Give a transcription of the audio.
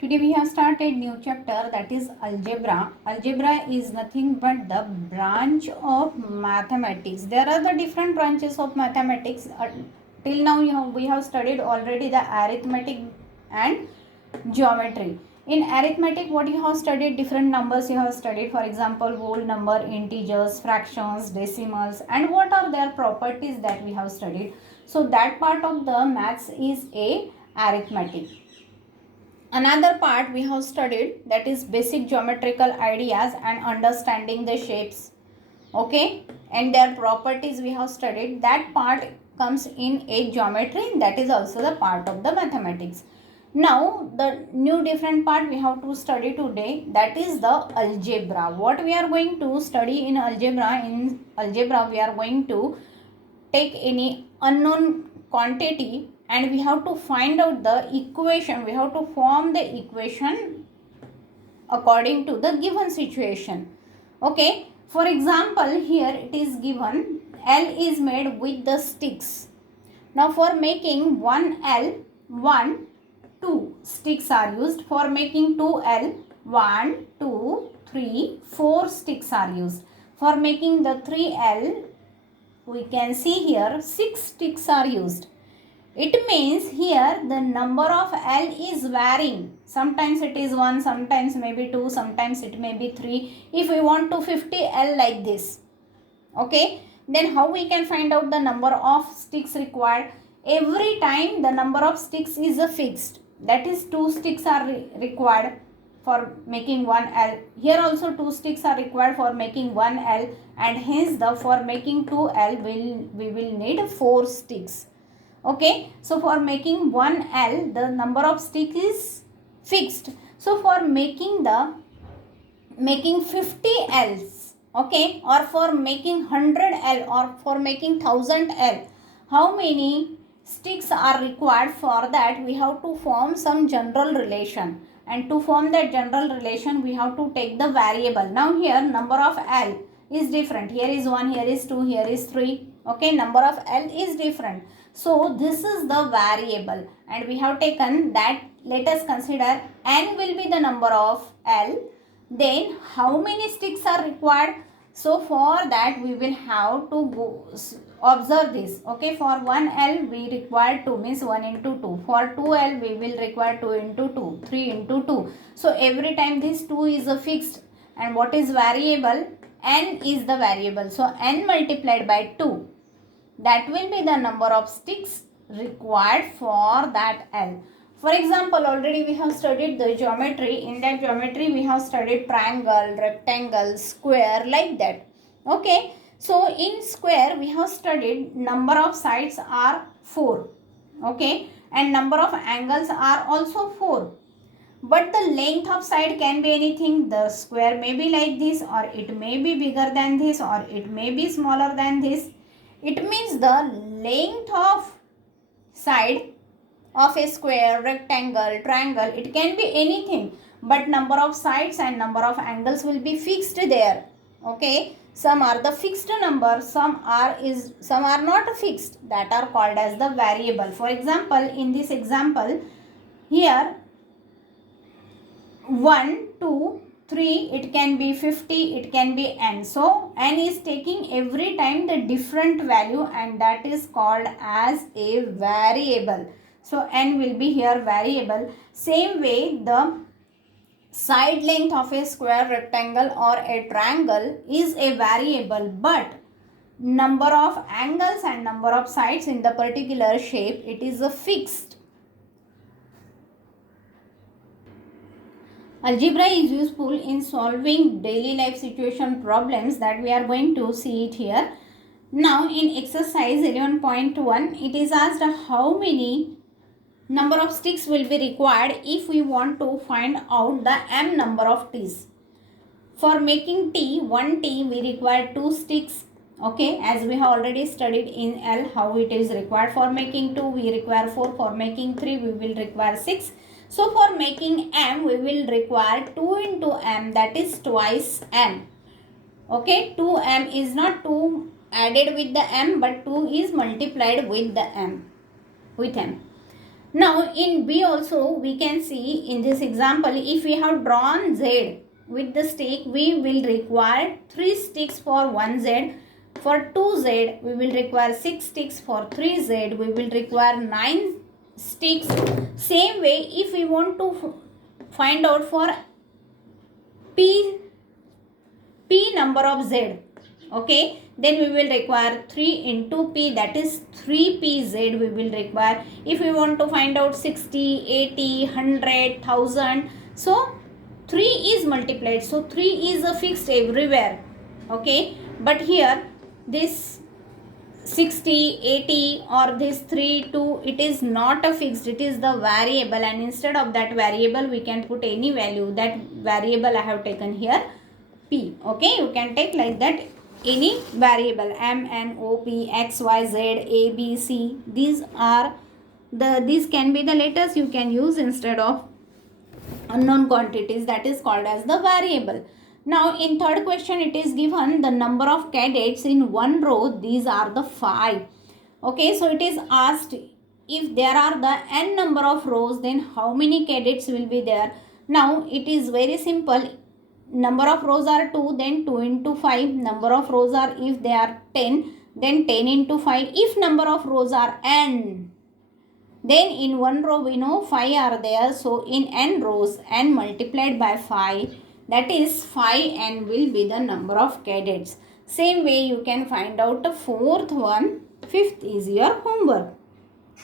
Today we have started new chapter, that is algebra. Algebra is nothing but the branch of mathematics. There are the different branches of mathematics. Till now we have studied already the arithmetic and geometry. In arithmetic, what you have studied, different numbers you have studied, for example whole number, integers, fractions, decimals, and what are their properties that we have studied. So that part of the maths is a arithmetic. Another part we have studied, that is basic geometrical ideas and understanding the shapes, okay, and their properties we have studied. That part comes in a geometry, that is also the part of the mathematics. Now the new different part we have to study today, that is the algebra. What we are going to study in algebra? In algebra we are going to take any unknown quantity and we have to find out the equation. We have to form the equation according to the given situation. Okay, for example here it is given L is made with the sticks. Now for making 1L, 1 2 sticks are used. For making 2L, 1 2 3 4 sticks are used. For making the 3L, we can see here 6 sticks are used. It means here the number of L is varying. Sometimes it is 1, sometimes maybe 2, sometimes it may be 3. If we want to 50 L like this, okay, then how we can find out the number of sticks required? Every time the number of sticks is fixed. That is 2 sticks are required for making 1L. Here also 2 sticks are required for making 1L, and hence the for making 2L we will need 4 sticks. Okay, so for making 1L the number of sticks is fixed. So for making 50 L's, okay, or for making 100L or for making 1000L, how many sticks are required? For that we have to form some general relation, and to form that general relation we have to take the variable. Now here number of L is different. Here is 1, here is 2, here is 3. Okay, number of L is different. So this is the variable and we have taken that. Let us consider N will be the number of L. Then how many sticks are required? So for that we will have to go observe this. Okay, for 1L we require 2, means 1 into 2. For 2L we will require 2 into 2, 3 into 2. So every time this 2 is a fixed, and what is variable? N is the variable. So N multiplied by 2, that will be the number of sticks required for that L. For example, already we have studied the geometry. In that geometry we have studied triangle, rectangle, square, like that. Okay, so in square we have studied number of sides are 4. Okay, and number of angles are also 4. But the length of side can be anything. The square may be like this, or it may be bigger than this, or it may be smaller than this. It means the length of side of a square, rectangle, triangle, it can be anything, but number of sides and number of angles will be fixed there. Okay, some are the fixed number, some are not fixed, that are called as the variable. For example, in this example here 1 2 3, it can be 50, it can be N. So N is taking every time the different value, and that is called as a variable. So N will be here variable. Same way the side length of a square, rectangle or a triangle is a variable, but number of angles and number of sides in the particular shape, it is a fixed. Algebra is useful in solving daily life situation problems, that we are going to see it here. Now in exercise 11.1, it is asked how many number of sticks will be required if we want to find out the m number of t's. For making t, 1 t, we require 2 sticks. Okay, as we have already studied in L how it is required. For making 2, we require 4. For making 3, we will require 6. So for making m, we will require 2 into m, that is twice m. Okay, 2m is not 2 added with the m, but 2 is multiplied with the m, with m. Now in B also we can see in this example, if we have drawn Z with the stick, we will require 3 sticks for 1Z. For 2Z we will require 6 sticks. For 3Z we will require 9 sticks. Same way, if we want to find out for P number of Z, okay, then we will require 3 into P, that is 3PZ we will require. If we want to find out 60, 80, 100, 1000, so 3 is multiplied, so 3 is a fixed everywhere, okay. But here this 60, 80 or this 3, 2, it is not a fixed, it is the variable, and instead of that variable we can put any value. That variable I have taken here P, okay. You can take like that any variable, M, N, O, P, X, Y, Z, A, B, C. These can be the letters you can use instead of unknown quantities, that is called as the variable. Now in third question it is given the number of cadets in one row, these are the 5, okay. So it is asked, if there are the n number of rows, then how many cadets will be there. Now it is very simple. Number of rows are 2, then 2 into 5. Number of rows are, if they are 10, then 10 into 5. If number of rows are n, then in one row we know 5 are there. So in n rows, n multiplied by 5, that is 5n will be the number of cadets. Same way you can find out the fourth one. Fifth is your homework.